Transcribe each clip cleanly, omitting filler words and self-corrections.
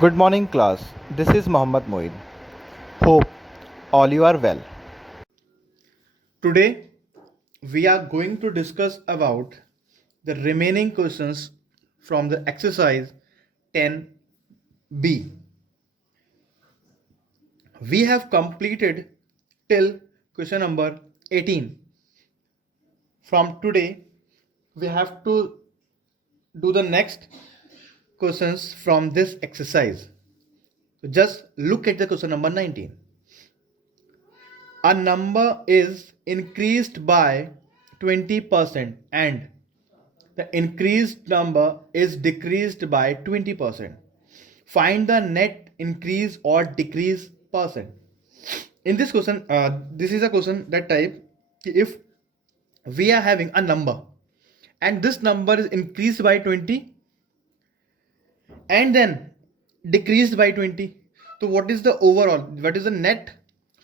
Good morning, class. This is Mohammad Moin. Hope all you are well. Today, we are going to discuss about the remaining questions from the exercise 10B. We have completed till question number 18. From today, we have to do the next questions from this exercise. So just look at the question number 19. A number is increased by 20% and the increased number is decreased by 20%. Find the net increase or decrease percent. In this question, this is a question that type if we are having a number and this number is increased by 20 and then decreased by 20, तो what is the overall, what is the net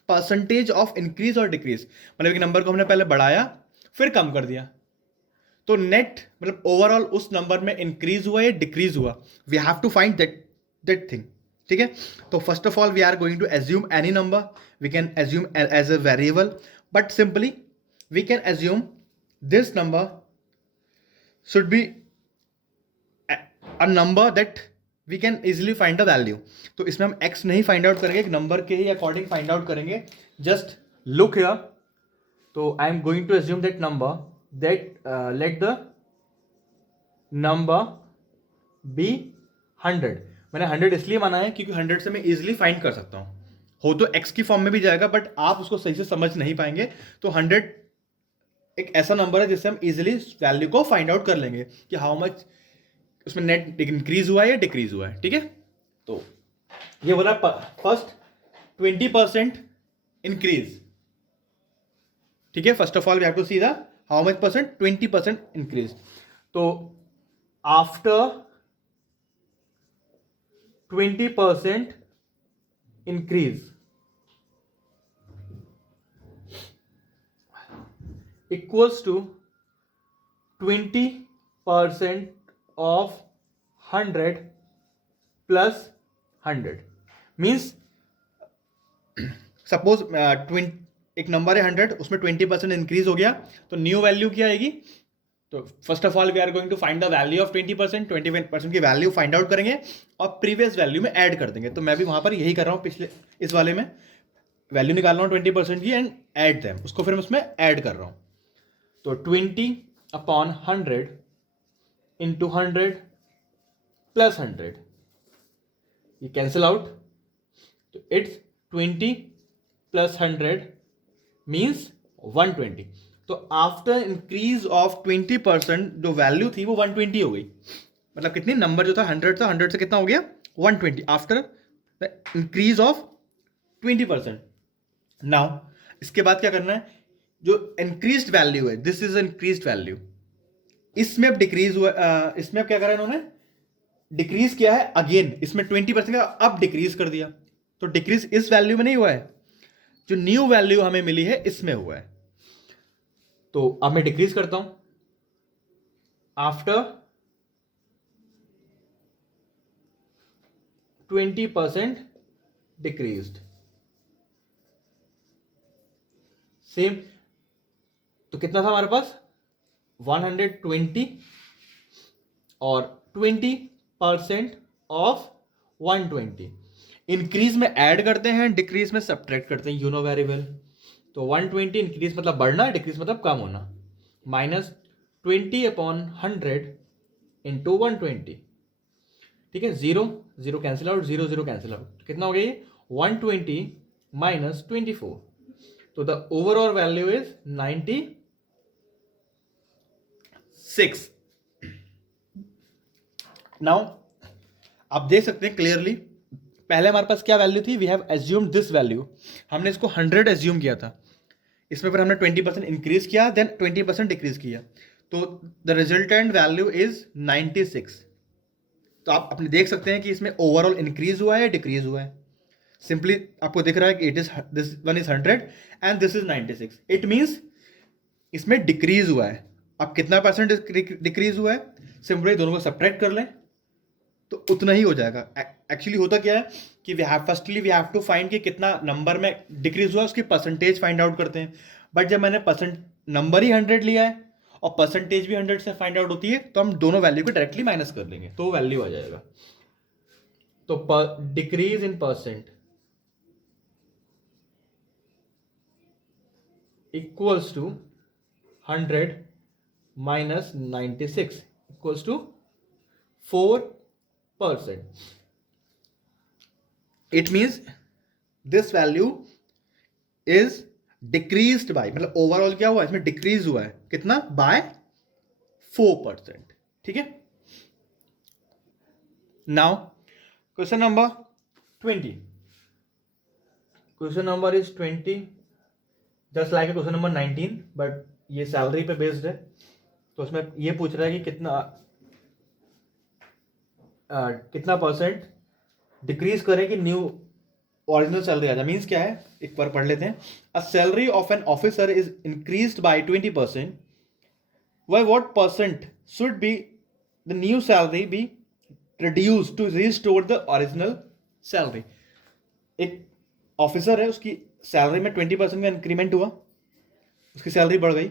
percentage of increase और decrease? मतलब एक number को हमने पहले बढ़ाया फिर कम कर दिया, तो नेट मतलब ओवरऑल उस नंबर में इंक्रीज हुआ या डिक्रीज हुआ. We have to find that thing. ठीक है, तो first of all we are going to assume any number. We can assume as a variable, but simply we can assume this number should be a number that we can easily find the value. तो इसमें हम x नहीं find out करेंगे, एक नंबर के ही according find out करेंगे. Just look here. तो I am going to assume that number that let the number be 100. मैंने 100 इसलिए माना है क्योंकि 100 से मैं इजिली फाइंड कर सकता हूं. हो तो x की फॉर्म में भी जाएगा बट आप उसको सही से समझ नहीं पाएंगे. तो 100 एक ऐसा नंबर है जिससे हम इजिली वैल्यू को फाइंड आउट कर लेंगे कि हाउ मच उसमें नेट इंक्रीज हुआ है या डिक्रीज हुआ है. ठीक है, तो ये बोला फर्स्ट 20% इंक्रीज. ठीक है, first of all we have to see the how much percent. 20% increase. तो after 20% increase equals to 20% of 100 plus 100 means suppose एक नंबर है 100, उसमें 20% इंक्रीज हो गया तो न्यू वैल्यू क्या आएगी. तो first of all we are going to find the value of 20% की वैल्यू फाइंड आउट करेंगे और प्रीवियस वैल्यू में ऐड कर देंगे. तो मैं भी वहां पर यही कर रहा हूं. पिछले इस वाले में वैल्यू निकाल रहा हूं 20% की एंड ऐड देम, उसको फिर मैं उसमें ऐड कर रहा हूं. तो 20/100 into 100 plus 100, ये कैंसिल आउट. तो इट्स 20 plus 100 मीन्स 120. तो आफ्टर इंक्रीज ऑफ 20% जो वैल्यू थी वो 120 हो गई. मतलब कितनी, नंबर जो था 100 था, 100 से कितना हो गया 120 after the increase of 20%. Now इसके बाद क्या करना है, जो इंक्रीज्ड वैल्यू है दिस इज इंक्रीज्ड वैल्यू, इसमें अब डिक्रीज हुआ. इसमें अब क्या करा इन्होंने, डिक्रीज किया है अगेन. इसमें 20% का अब डिक्रीज कर दिया. तो डिक्रीज इस वैल्यू में नहीं हुआ है, जो न्यू वैल्यू हमें मिली है इसमें हुआ है. तो अब मैं डिक्रीज करता हूं. After 20% decreased, same. तो कितना था हमारे पास 120 और 20% ऑफ 120. इंक्रीज में ऐड करते हैं, डिक्रीज में सब्ट्रैक्ट करते हैं, यूनो वेरिएबल. तो 120 इंक्रीज मतलब बढ़ना, डिक्रीज मतलब कम होना. Minus 20/100 into 120. ठीक है, 0 0 कैंसिल आउट, 0 0 कैंसिल आउट. कितना हो गया ये 120 माइनस 24. तो the overall value is 96. Now आप देख सकते हैं क्लियरली, पहले हमारे पास क्या वैल्यू थी, we have assumed this value. हमने इसको 100 एज्यूम किया था, इसमें फिर हमने 20% इंक्रीज किया, देन 20% डिक्रीज किया. तो द रिजल्टेंट वैल्यू इज 96. तो आप अपने देख सकते हैं कि इसमें ओवरऑल इंक्रीज हुआ है या डिक्रीज हुआ है. सिंपली आपको दिख रहा है कि it is this one is 100 and this is 96. It means इसमें डिक्रीज हुआ है. अब कितना परसेंट डिक्रीज हुआ है, सिंपली दोनों को सब्ट्रैक्ट कर लें. तो उतना ही हो जाएगा। एक्चुअली होता क्या है कि वी हैव टू फाइंड कि कितना नंबर में डिक्रीज हुआ, उसकी परसेंटेज फाइंड आउट करते हैं। बट जब मैंने नंबर ही 100 लिया है और परसेंटेज भी 100 से फाइंड आउट होती है, तो हम दोनों वैल्यू को डायरेक्टली माइनस कर लेंगे तो वैल्यू आ जाएगा। तो decrease in percent equals to 100 minus 96 equals to 4%. It means this value is decreased by, मतलब ओवरऑल क्या हुआ इसमें, डिक्रीज हुआ है कितना, बाय 4%। ठीक है। Now question number 20, question number is 20 just like question number 19, but ये सैलरी पे बेस्ड है। तो उसमें ये पूछ रहा है कि कितना परसेंट डिक्रीज करें कि न्यू ओरिजिनल सैलरी आ जाए। मीन्स क्या है, एक बार पढ़ लेते हैं। A salary of an officer is increased by 20%, by what percent should be the new salary be reduce to restore the original salary. एक ऑफिसर है, उसकी सैलरी में 20% का इंक्रीमेंट हुआ, उसकी सैलरी बढ़ गई।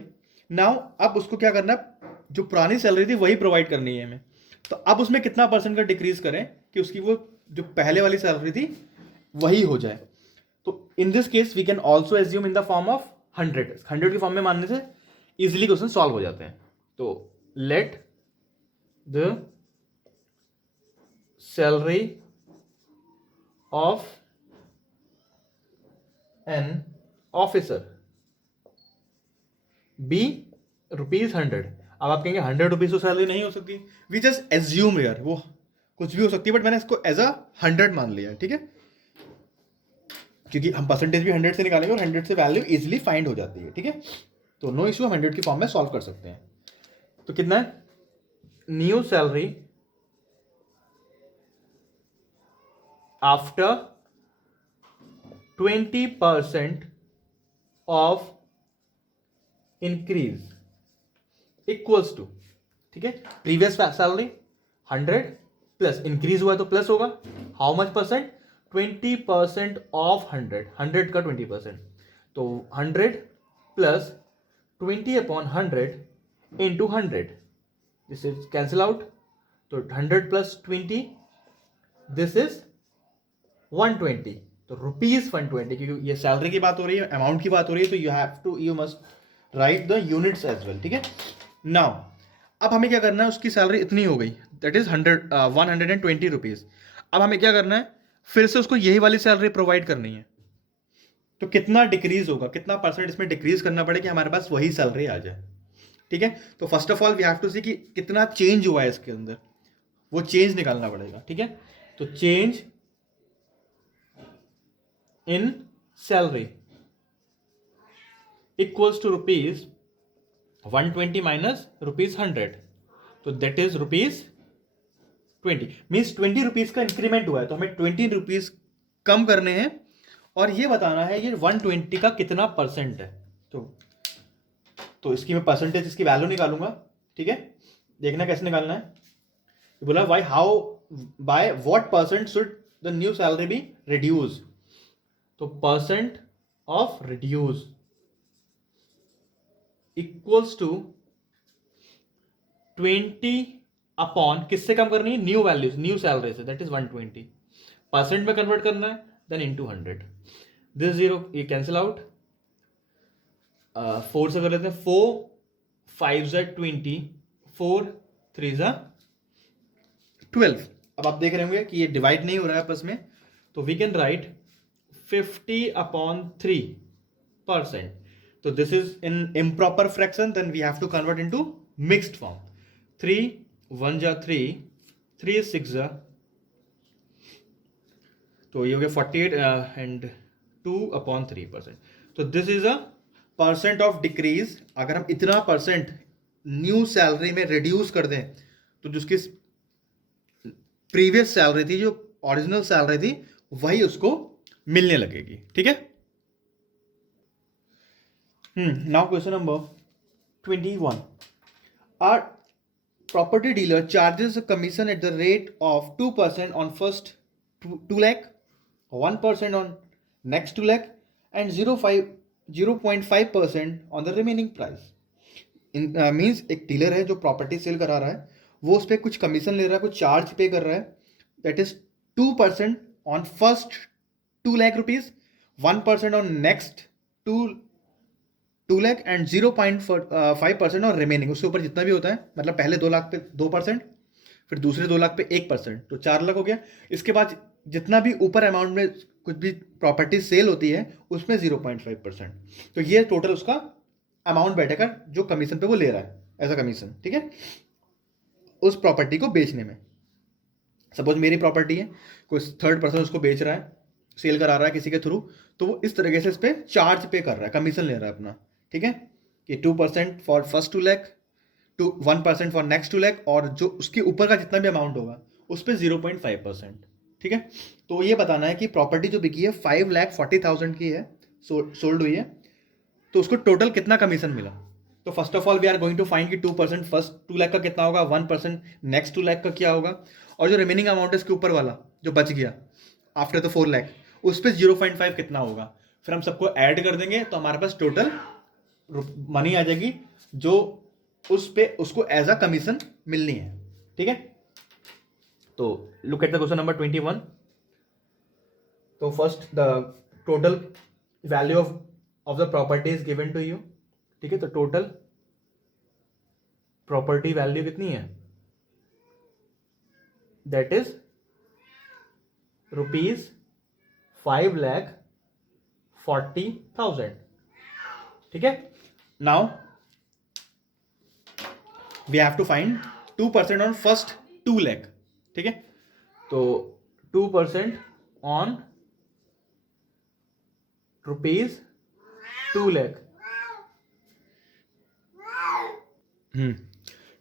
नाउ अब उसको क्या करना है, जो पुरानी सैलरी थी वही प्रोवाइड करनी है हमें। तो अब उसमें कितना परसेंट का डिक्रीज करें कि उसकी वो जो पहले वाली सैलरी थी वही हो जाए। तो in this case we can also assume in the form of 100 के फॉर्म में मानने से इजिली क्वेश्चन सॉल्व हो जाते हैं। तो let the salary of an officer be ₹100। अब आप कहेंगे 100 रुपीज तो सैलरी नहीं हो सकती, वी जस्ट एज्यूम यार, वो कुछ भी हो सकती है, बट मैंने इसको एज अ 100 मान लिया है। ठीक है, क्योंकि हम परसेंटेज भी 100 से निकालेंगे और 100 से वैल्यू इजिली फाइंड हो जाती है। ठीक है, तो नो इश्यू, हम 100 की फॉर्म में सॉल्व कर सकते हैं। तो कितना है, new salary after 20% of increase equals to, ठीक है, प्रीवियस सैलरी 100 प्लस इंक्रीज हुआ है तो प्लस होगा, हाउ मच परसेंट, 20% ऑफ 100 का 20%, तो 100 plus 20/100 into 100, this is cancel out, तो 100 प्लस 20 दिस इज 120, तो ₹120, क्योंकि ये सैलरी की बात हो रही है, अमाउंट की बात हो रही है, तो you must write the units as well. ठीक है, नाउ अब हमें क्या करना है, उसकी सैलरी इतनी हो गई, दैट इज 120 रुपीज। अब हमें क्या करना है, फिर से उसको यही वाली सैलरी प्रोवाइड करनी है। तो कितना डिक्रीज होगा, कितना परसेंट इसमें डिक्रीज करना पड़ेगा कि हमारे पास वही सैलरी आ जाए। ठीक है, तो first of all we have to see कि कितना चेंज हुआ है इसके अंदर, वो चेंज निकालना पड़ेगा। ठीक है, तो change in salary equals to ₹120 minus ₹100, तो दैट इज ₹20, मीन्स 20 रुपीज का इंक्रीमेंट हुआ है, तो हमें 20 रुपीज कम करने हैं और ये बताना है ये 120 का कितना परसेंट है। तो इसकी मैं परसेंटेज, इसकी वैल्यू निकालूंगा। ठीक है, देखना कैसे निकालना है। बोला by what percent should the new salary be reduce, तो percent of reduce equals to 20 upon, किससे कम करनी है, न्यू वैल्यूज, न्यू सैलरी से, दैट इज 120, परसेंट में कन्वर्ट करना है, देन इनटू 100, दिस 0 ये कैंसिल आउट, 4 से कर लेते हैं, 4 5 20, 4 3 12। अब आप देख रहे होंगे कि ये डिवाइड नहीं हो रहा है आपस में, तो we can write 50/3%, so this is in improper fraction, then we have to convert into mixed form. 3 1 3, 3 6, तो ये हो गया 48 and 2/3%, so this is a percent of decrease. अगर हम इतना परसेंट न्यू सैलरी में रिड्यूस कर दें तो जिसकी प्रीवियस सैलरी थी, जो ओरिजिनल सैलरी थी, वही उसको मिलने लगेगी। ठीक है, now question number 21, property dealer charges a commission at the rate of 2% on first 2 lakh, 1% on next 2 lakh, and 0.5% on the remaining price. In means एक डीलर है जो प्रॉपर्टी सेल करा रहा है, वो उस पर कुछ कमीशन ले रहा है, कुछ चार्ज पे कर रहा है, that is 2% on first 2 lakh rupees, 1% on next 2 lakh and 0.5% और रिमेनिंग, उसके ऊपर जितना भी होता है, मतलब पहले 2 लाख पे 2%, फिर दूसरे 2 लाख पे 1%, तो 4 लाख हो गया। इसके बाद जितना भी ऊपर अमाउंट में कुछ भी प्रॉपर्टी सेल होती है उसमें 0.5%, तो ये टोटल उसका अमाउंट बैठेगा जो कमीशन पे वो ले रहा है एज अ कमीशन, ठीक है, उस प्रॉपर्टी को बेचने में। सपोज मेरी प्रॉपर्टी है, कोई थर्ड पर्सन उसको बेच रहा है, सेल करा रहा है किसी के थ्रू, तो वो इस तरीके से इस पर चार्ज पे कर रहा है, कमीशन ले रहा है अपना, ठीक है, कि 2% for first 2 lakh, 1% for next 2 lakh, और जो उसके ऊपर का जितना भी अमाउंट होगा उस पर 0.5%, ठीक है। तो ये बताना है कि प्रॉपर्टी जो बिकी है 5,40,000 की है, सोल्ड हुई है, तो उसको टोटल कितना कमीशन मिला। तो first of all we are going to find कि 2% फर्स्ट 2 लाख का कितना होगा, 1% नेक्स्ट 2 लाख का क्या होगा, और जो रिमेनिंग अमाउंट है इसके ऊपर वाला जो बच गया आफ्टर द 4 लाख, उस पर 0.5 कितना होगा, फिर हम सबको ऐड कर देंगे तो हमारे पास टोटल मनी आ जाएगी जो उस पे उसको एज अ कमीशन मिलनी है, ठीक है। तो look at the question number 21। तो first the total value of the property is given to you, ठीक है। तो टोटल प्रॉपर्टी वैल्यू कितनी है, दैट इज ₹5,40,000, ठीक है। Now we have to find 2% on first 2 lakh, ठीक है। तो 2% on ₹2 lakh,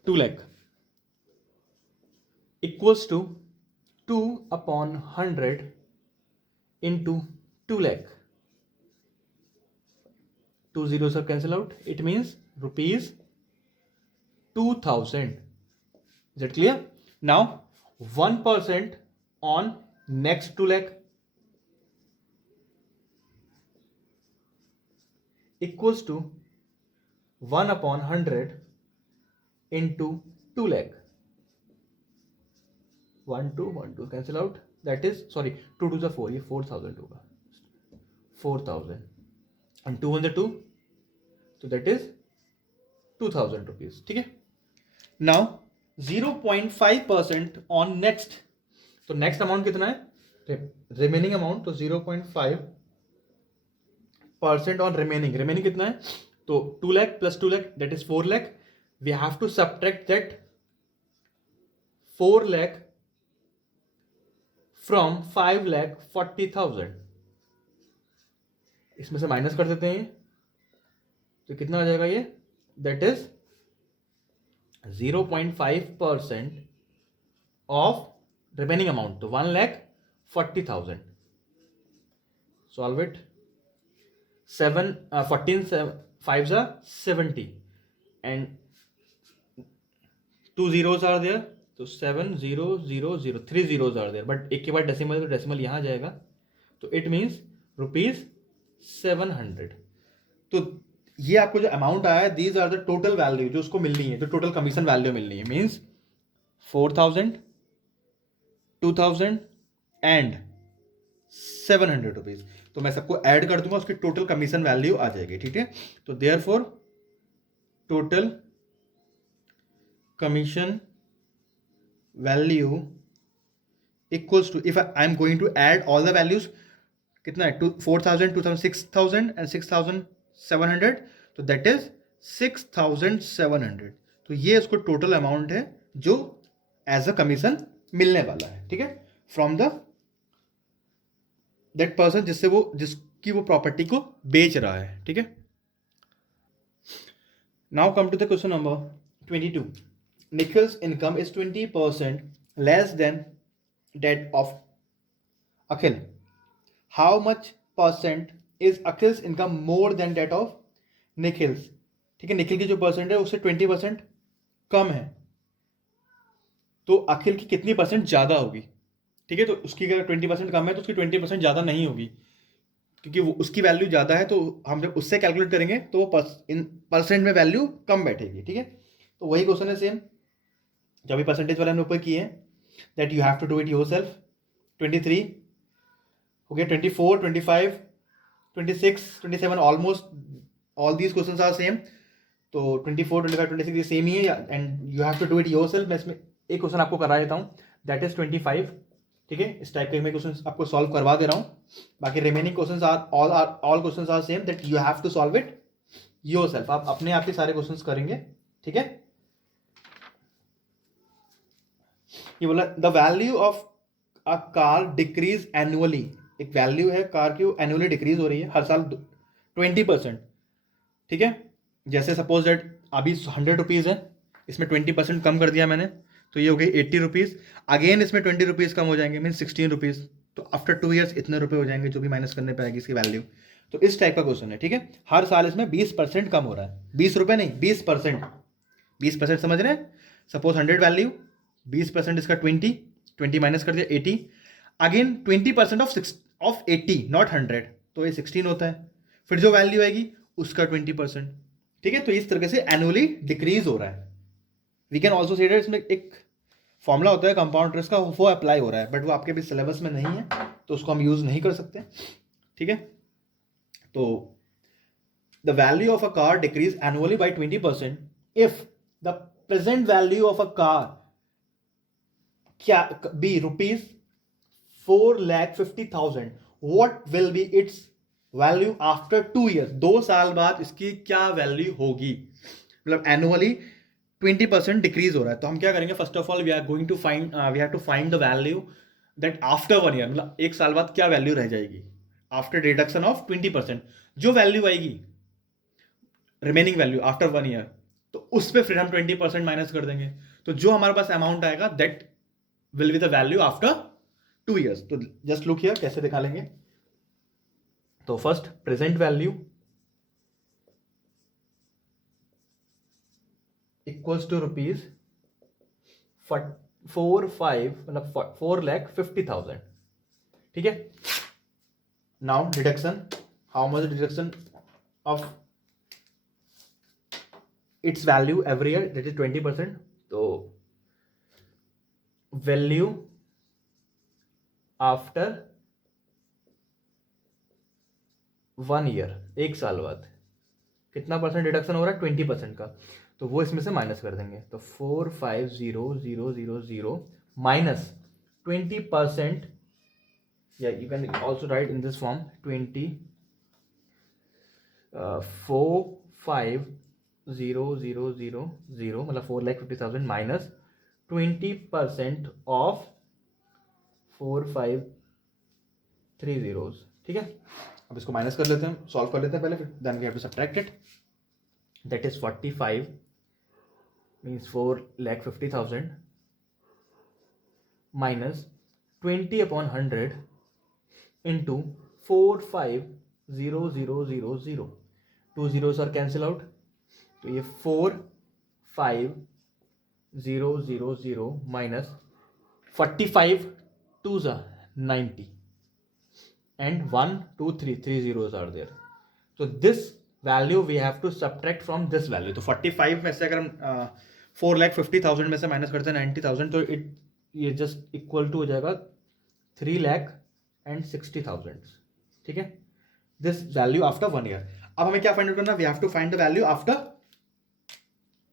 2 lakh equals to 2/100 into 2 lakh. 2 zeros are cancel out. It means ₹2,000. Is it clear? Now 1% on next 2 lakh equals to 1/100 into 2 lakh. 1 2 cancel out, that is sorry 2 2 4, ये 4,000 होगा, 4,000 and 2 on the 2, so that is 2,000 rupees, ठीक है। now 0.5% on next, तो next amount कितना है, remaining amount, तो 0.5% on remaining कितना है, तो 2 lakh plus 2 lakh that is 4 lakh, we have to subtract that 4 lakh from 5,40,000, इसमें से माइनस कर देते हैं, तो कितना आ जाएगा ये, that is 0.5% of remaining amount, तो 1,40,000। Solve it, 14 5s are 70 and 2 zeros are there, तो 7 0 0 0 3 zeros are there, बट एक के बाद डेसिमल, तो डेसिमल यहाँ जाएगा, तो इट मीन्स ₹700। तो ये आपको जो अमाउंट आया है, these are the total value जो उसको मिलनी है, जो टोटल कमीशन वैल्यू मिलनी है, मीन्स 4,000 2,000 एंड 700 रुपीज। तो मैं सबको ऐड कर दूंगा, उसकी टोटल कमीशन वैल्यू आ जाएगी, ठीक है। तो therefore total commission value equals to, if I am going to add all the values, कितना है, 4,000 2,000 6,000 एंड 6,700, तो दैट इज 6,700। तो ये उसको टोटल अमाउंट है जो एज अ कमीशन मिलने वाला है, ठीक है, फ्रॉम द दैट पर्सन जिसकी वो प्रॉपर्टी को बेच रहा है, ठीक है। Now come to the question number 22। Nikhil's income is 20% less than that of Akhil. How much percent is Akhil's income more than that of Nikhil's? ठीक है, निखिल की जो परसेंट है उससे 20% कम है, तो अखिल की कितनी परसेंट ज़्यादा होगी, ठीक है। तो उसकी अगर 20% कम है तो उसकी 20% ज़्यादा नहीं होगी, क्योंकि वो उसकी वैल्यू ज़्यादा है, तो हम जब उससे कैलकुलेट करेंगे तो वो इन परसेंट में वैल्यू कम बैठेगी, ठीक है। तो वही क्वेश्चन है सेम जो अभी परसेंटेज वाला ने ऊपर किए हैं, that you have to do it yourself. 23 हो गया, 24, 25, 26, 27, almost all these question are same. तो 24, 25, 26 ये सेम ही है, and you have to do it yourself. मैं इसमें एक क्वेश्चन आपको करा देता हूँ, दैट इज 25, ठीक है। इस टाइप के मैं क्वेश्चन आपको सॉल्व करवा दे रहा हूँ। बाकी remaining question all question are same, that you have to solve it yourself. आप अपने आप ही सारे क्वेश्चन करेंगे, ठीक है। ये बोला the value of a car decrease annually, एक वैल्यू है कार की, वो एनुअली डिक्रीज हो रही है हर साल 20%, ठीक है। जैसे सपोज दैट अभी 100 रुपीज़ है, इसमें 20% कम कर दिया मैंने, तो ये हो गई 80 रुपीज़। अगेन इसमें 20 रुपीज़ कम हो जाएंगे, मीन 16 रुपीज़। तो आफ्टर 2 ईयर्स इतने रुपए हो जाएंगे जो भी माइनस करने पे आएगी इसकी वैल्यू। तो इस टाइप का क्वेश्चन है, ठीक है। हर साल इसमें 20% कम हो रहा है, 20 रुपये नहीं, 20%। 20% समझ रहे हैं। सपोज 100 वैल्यू, 20% इसका 20 माइनस कर दिया 80, अगेन 20% ऑफ 80 नॉट 100, तो ये 16 होता है। फिर जो वैल्यू आएगी उसका 20%, ठीक है। तो इस तरीके से एनुअली डिक्रीज हो रहा है। वी कैन ऑल्सो से इसमें एक फॉर्मूला होता है कंपाउंड इंटरेस्ट का, वो अप्लाई हो रहा है, बट वो आपके भी सिलेबस में नहीं है, तो उसको हम यूज नहीं कर सकते, ठीक है। तो the value of a car decrease annually by 20% if the present value of a car क्या be ₹4,50,000, what will be its value after 2 years, 2 साल बाद इसकी क्या वैल्यू होगी। मतलब एनुअली 20% डिक्रीज हो रहा है, तो हम क्या करेंगे, first of all we have to find the value that after 1 year, मतलब 1 साल बाद क्या वैल्यू रह जाएगी आफ्टर डिडक्शन ऑफ 20%। जो वैल्यू आएगी रिमेनिंग वैल्यू आफ्टर 1 ईयर, तो उस पर फिर हम 20% माइनस कर देंगे। तो जो हमारे पास अमाउंट आएगा that will be the value after 2 years. तो जस्ट लुक हियर कैसे दिखा लेंगे। तो first present value equals to rupees 4,5 मतलब 4,50,000, ठीक है। Now deduction, how much deduction of its value every year, that is 20%। तो वैल्यू आफ्टर 1 ईयर, 1 साल बाद कितना परसेंट डिडक्शन हो रहा है, 20% का, तो वो इसमें से माइनस कर देंगे। तो 4,50,000 माइनस 20%, या you can also right in this form 4,50,000 मतलब 4,50,000 माइनस 20% ऑफ 4,530, ठीक है। अब इसको माइनस कर लेते हैं, सॉल्व कर लेते हैं पहले, फिर then we have to subtract it. That is 45 means 4,50,000 minus 20/100 into 4,5,0,0,0, 2 zeros are cancel out, तो ये 4,5,0,0,0 minus 45 2s are 90 and 1 2 3 3 zeros are there, so this value we have to subtract from this value। तो 45 में से अगर हम 4,50,000 में से minus करते हैं 90,000, तो ये जस्ट इक्वल टू हो जाएगा 3,60,000, ठीक है। This value after 1 year. अब हमें क्या फाइंड आउट करना, we have to find the value after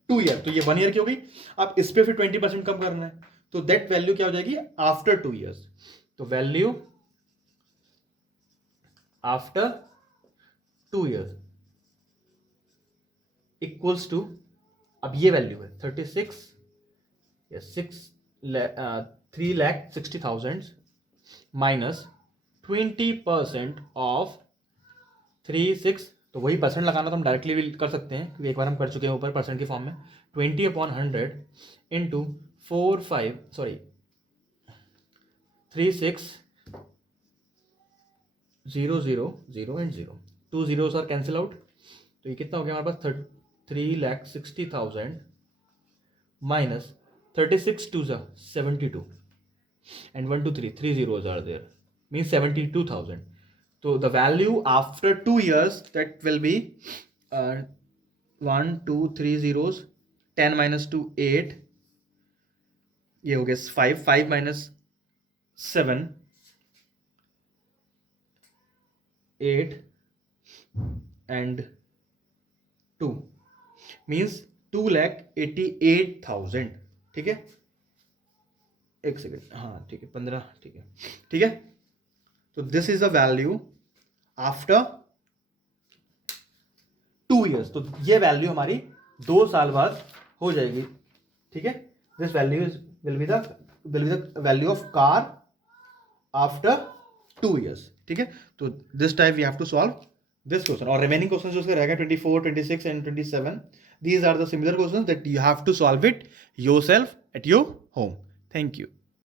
2 year. तो ये 1 ईयर की हो गई, अब इस पे फिर 20% कम करना है, तो दैट वैल्यू क्या हो जाएगी आफ्टर 2 ईयर्स। तो value after 2 years equals to, अब ये वैल्यू है 3,60,000 माइनस 20% ऑफ 3,6, तो वही परसेंट लगाना तो हम डायरेक्टली भी कर सकते हैं, क्योंकि एक बार हम कर चुके हैं ऊपर परसेंट के फॉर्म में। 20/100 into 3,6,0,0 and 0, 2 zeros are cancel out, तो ये कितना हो गया हमारे पास 3,60,000 minus 36 2s are 72 and 1 2 3 3 zeros are there, means 72,000. So the value after 2 years, that will be 1 2 3 zeros, 10 minus 2 8, ये हो गया 5 5 minus 7 8 and 2 means 2,88,000. ठीक है, एक सेकेंड, हाँ ठीक है 15, ठीक है ठीक है. तो this is the value after 2 years. तो ये वैल्यू हमारी 2 साल बाद हो जाएगी. ठीक है, this value will be the value of car after 2 years. ठीक है, तो this type we have to solve this question. और रिमेनिंग क्वेश्चन जो उसके रहेगा 24 26 and 27, these are the similar questions that you have to solve it yourself at your home. Thank you.